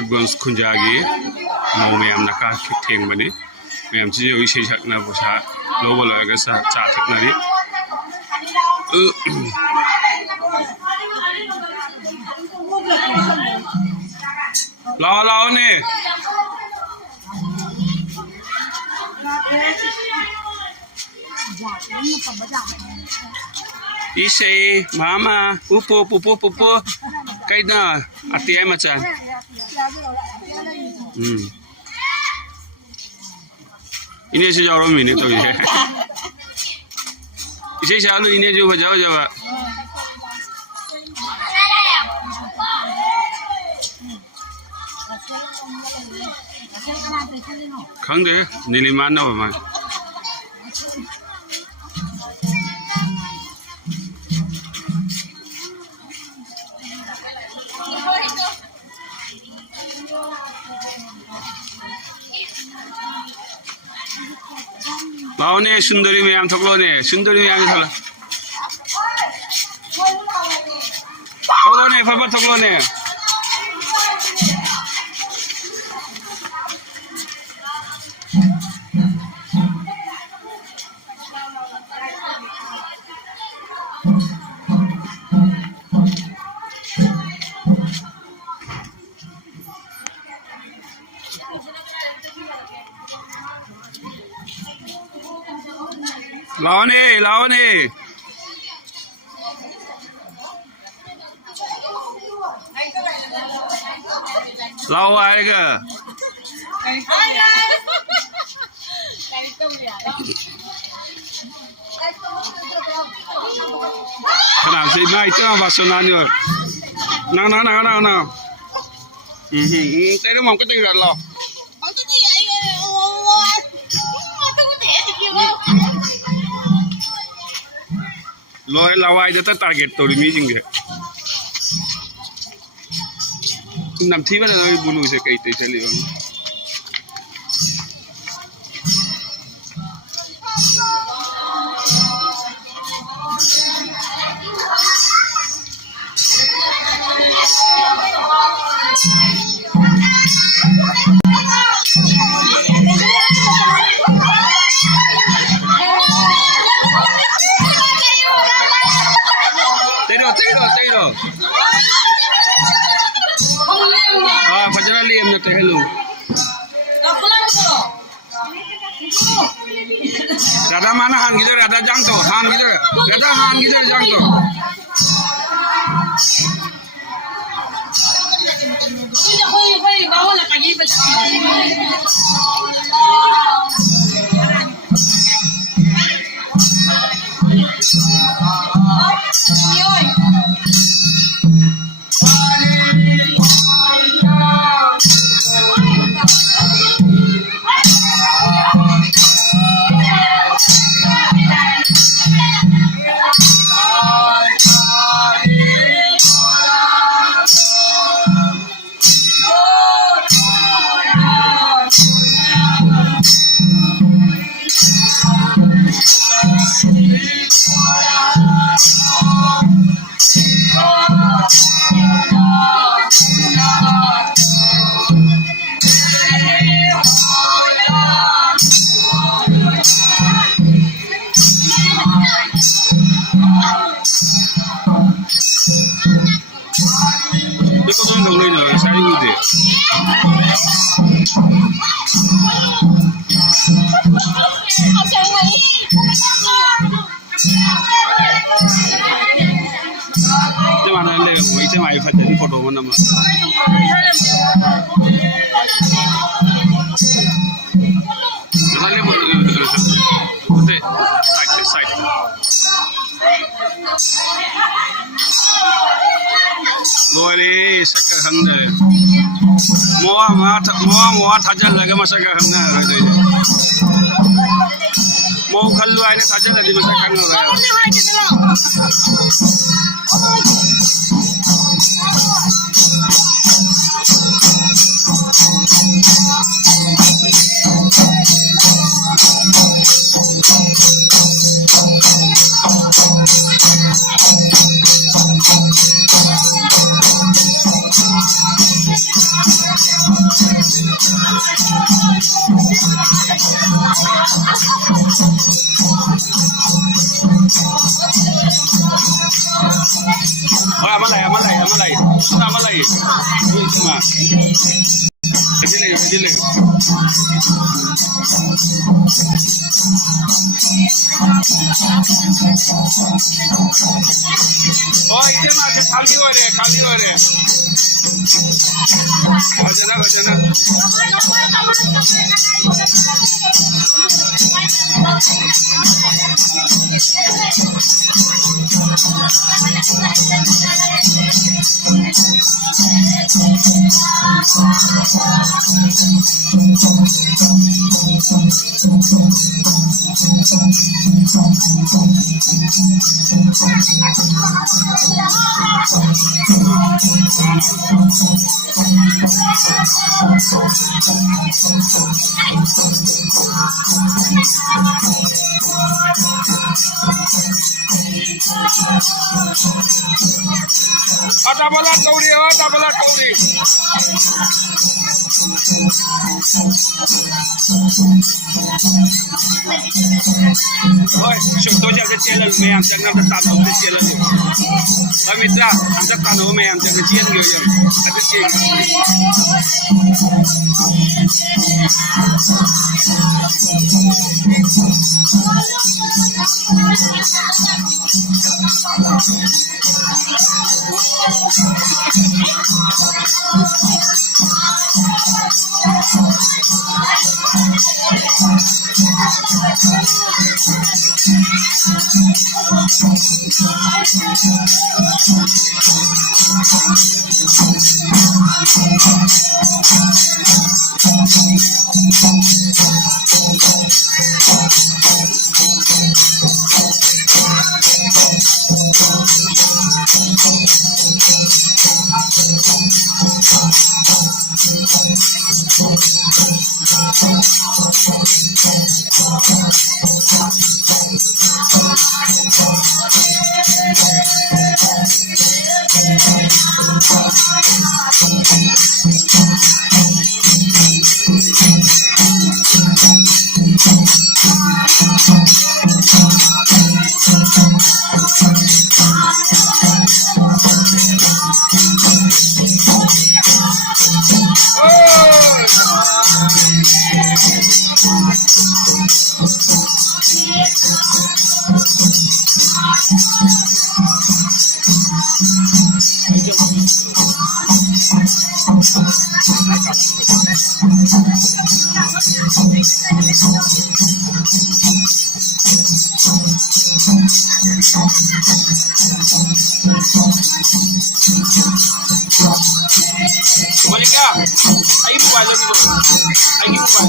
Nasibgons Kunjagi, Mom Naka King Money, Mam Gio Shakna Busha, Global Agasa, Chataknari. Laone. Ise, Mama, Pupu, Kaida, Ati Macha. Ini sih jauh minit tuh ya. Ise selalu ini juga jauh. Khangde, Niliman no man. Laone Sundari में हम थोड़ा ने Sundari में हम थोड़ा ने फरफर थोड़ा ने Laone Lao आएगा Kenapa sih nah itu bahasa nanya nah saya mau ketinggalan lo lo lawai itu target tuh meeting dia nanti mana lagi bulu saya kayak itu cali bang Tero. Fajra liam na hello. Rada mana han gider rada jang to han gider jang to. Lori saka hamna moa thajal laga masaka hamna mo khallu aine thajal lagi masaka hamna Ama lại vui mà cái gì này oh itu mah खाली हो रहे भजना double kauri Contohnya kecil memang jangan bertaruh kecil itu. Mitra, anda taruh memang jangan kecil gitu. Kecil. Monica, ahí bukan lagi bu, ahí bukan.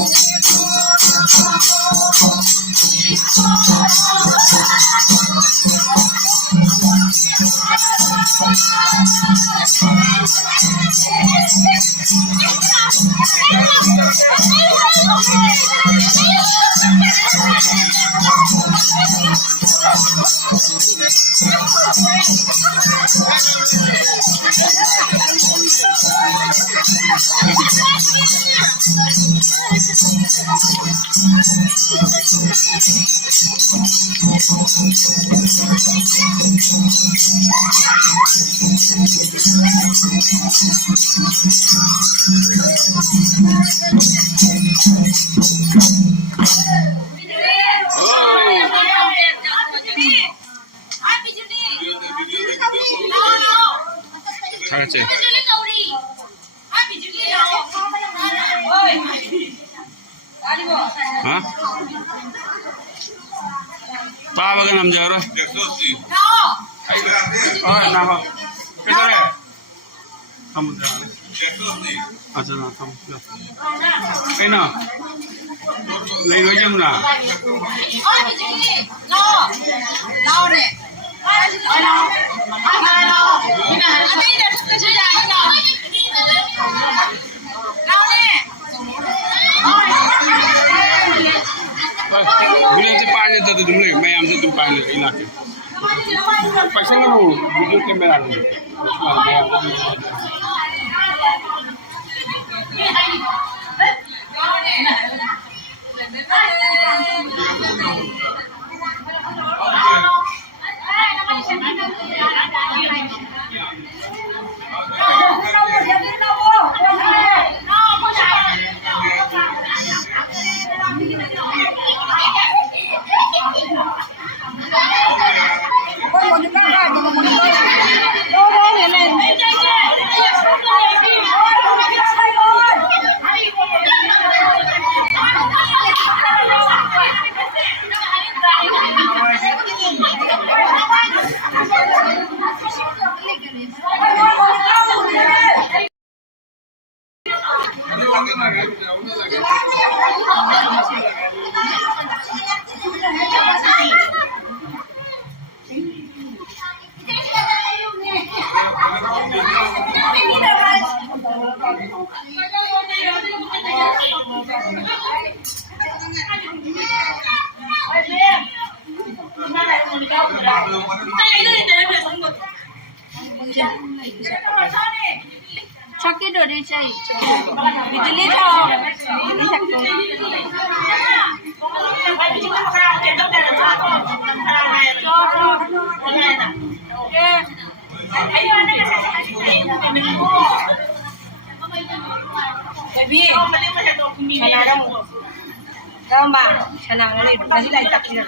Karace. Hah? Apa kan nam jara? Oh, nah. Kedua. Kamu jara. Aja na kamu. Kena. Lain aja mana? No deh. Video tu pakai tu tu dulu, मैं हमसे तुम पाएंगे इलाके। पैसा ना वो video camera ले। Sakit dah dia cari. Bijli tau. Bijli sakit. Baby, senang dong. Gambar, senang lagi. Nanti lagi tak kira.